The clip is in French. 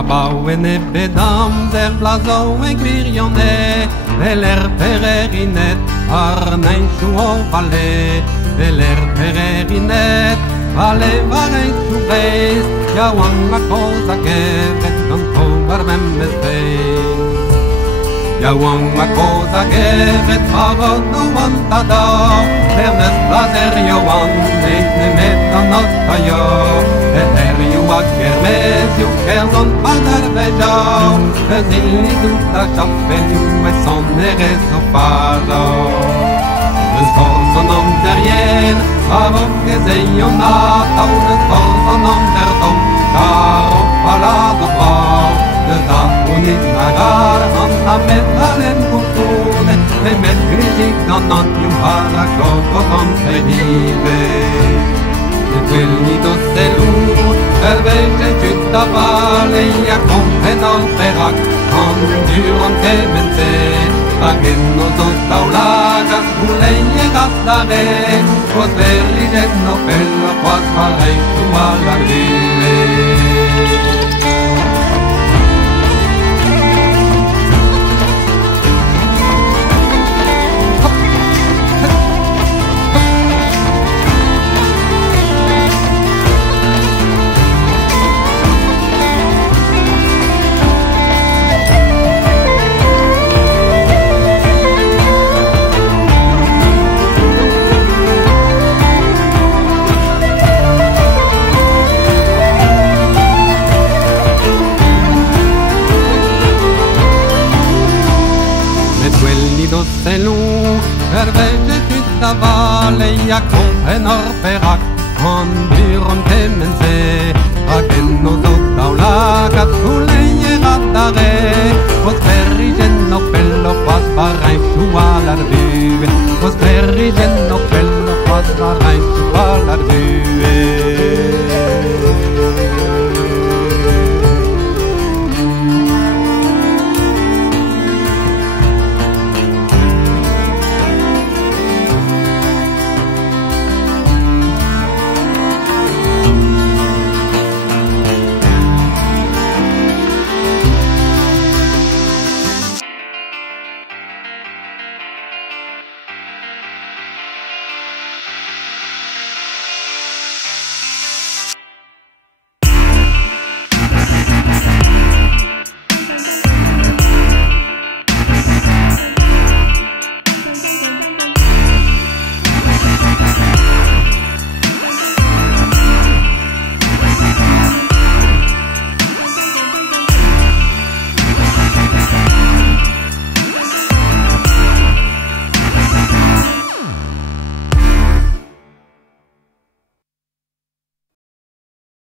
Abauene bedam der blazo en quirionnet, veler pererinet, arnein suo vale, veler pererinet, vale varen su reis, jauan la cosa que non tovar mem mespein. Jauan la cosa que vet pavot no vantada, vernes blazer joan, eis ne metanot tayo, you a kermes, you kerzon padar vejau, vezilli tuta chappen, you me son eres o fado. Le sforzo non derien, avon gezeionnata, le sforzo non derdom, caro palado pau, de da unit nagar, an la metalen cultune, e met critic non you hara coco concedive. Quelli d'Osselur, pervece città vale, ja compeno perac, con duron che mense, pagenno sottaulaga, ulegne gattare, quos verrigenno pella, quas farei tu alla grille. D'Osselur, pervece città vale, ja comprenor perac, con duron temense, agenno sottaulaga, sulegne rattare, vos perrigenno pello, quas farai su all'arvive, vos perrigenno pello, quas farai su all'arvive.